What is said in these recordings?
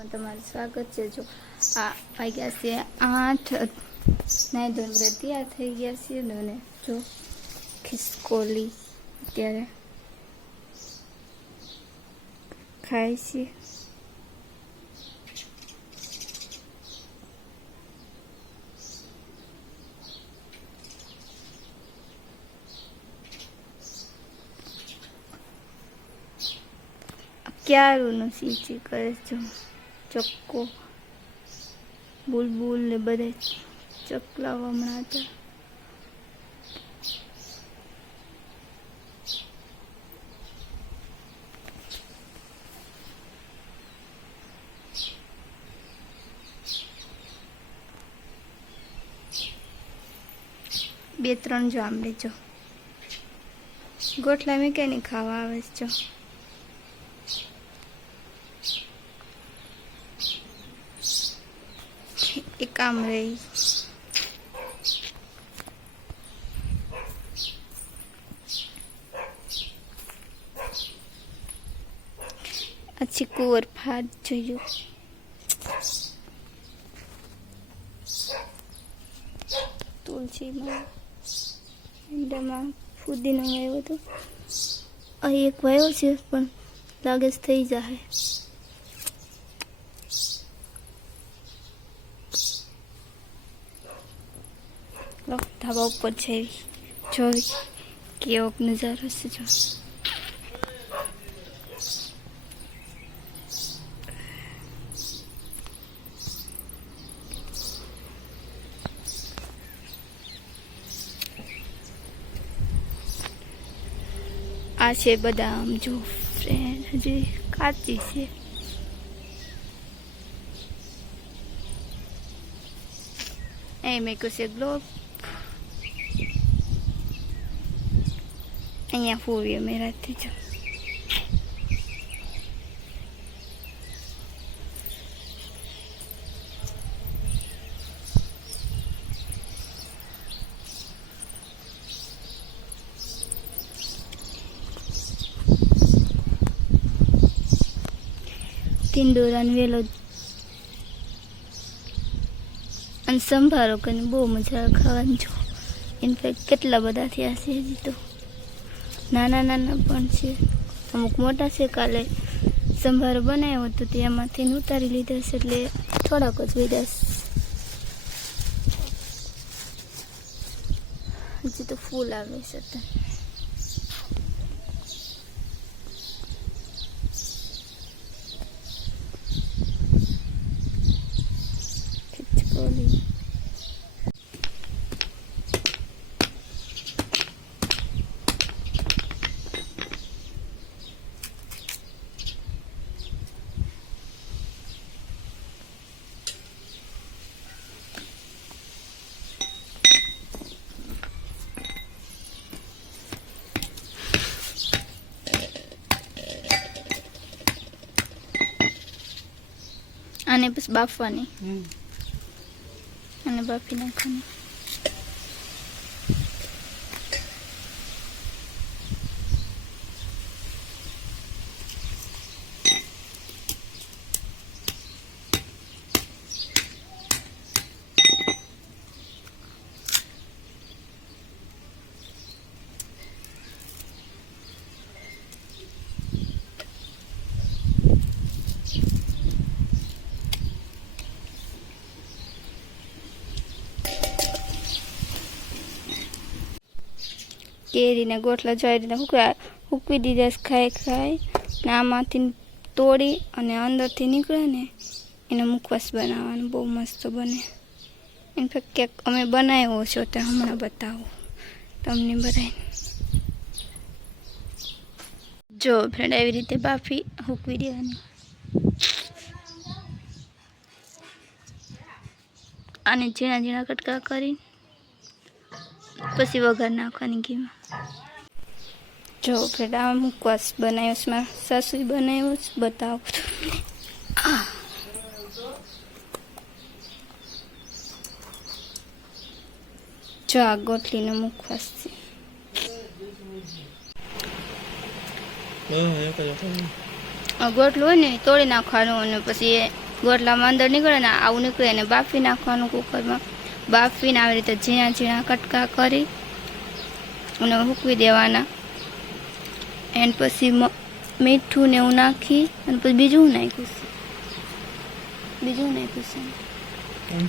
વિડીયોમાં તમારું સ્વાગત છે। જો આ વાગ્યા છે 8, નાઈ ધોઈને તૈયાર થઈ ગયા છે અને જો ખિસકોલી અત્યારે ખાય છે। ક્યારનું સીચી કરે છે ચક્કો બુલબુલ ને બધા ચકલાવા હમણાં હતા। બે ત્રણ જો આમડે જો ગોઠલા મેં કે નહીં ખાવા આવે છે। જો એક આમ રહી अच्छी कुंवर फाट जो तुलसी में फुदीनो वाव्यो तो अहीं एक वाव्यो छे पण लागे थई जाए। ढाबा ऊपर છે જો કેવો નજારો છે। જો આ છે બદામ જો ફ્રેન્ડ હજી કાચી છે। એ મેં કશે ગ્લોબ અહીંયા ફૂવ્યો મેરાથી જો તિંડોરાને વેલો અને સંભારો કરીને બહુ મજા આવે ખાવાની। જો ઇનફેક્ટ કેટલા બધા થયા છે હજી તો નાના નાના પણ છે અમુક મોટા છે। કાલે સંભારો બનાવ્યો હતો તેમાંથી ઉતારી લીધા છે એટલે થોડાક જ વધ્યા છે। હજી તો ફૂલ આવે છે। आने बस बाफवानी અને બાફી નાખવાની। केरीना गोठला जो हूकवी दीधा खाई खाई ने आमांथी तोड़ी अने अंदरथी निकळे ने एनो मुखवास बनाववानो बहु मस्त बने। इनफेक्ट केक अमे बनाव्यो छे तो हमणां बतावुं तमने बधाने। जो फ्रेंड एवी रीते बाफी हूकवी देवानी आने झीणा झीणा कटका करी पछी वघार नाखवानी घी में। जो फ्रेंड आ मुखवास बनाव्यो छे मारा सासुए बनाव्यो छे बतावुं तमने। जो आ गोटलीनो मुखवास छे। ગોટલું હોય ને તોડી નાખવાનું અને પછી ગોટલામાં અંદર નીકળે ને આવું નીકળે એને બાફી નાખવાનું કુકરમાં. બાફીને આવી રીતે ઝીણા ઝીણા કટકા કરી અને સૂકવી દેવાના. એન્ડ પછી મીઠું ને એવું નાખી અને પછી બીજું નાખ્યું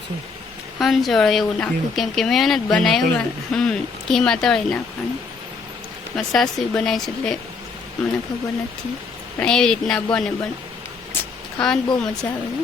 છે હંચોળ એવું નાખ્યું, કેમ કે મહેનત બનાવ્યું. ઘીમાં તળી નાખવાનું. મારી સાસુ બનાવી છે એટલે મને ખબર નથી, પણ એવી રીતના બને ખાવાની બહુ મજા આવે છે.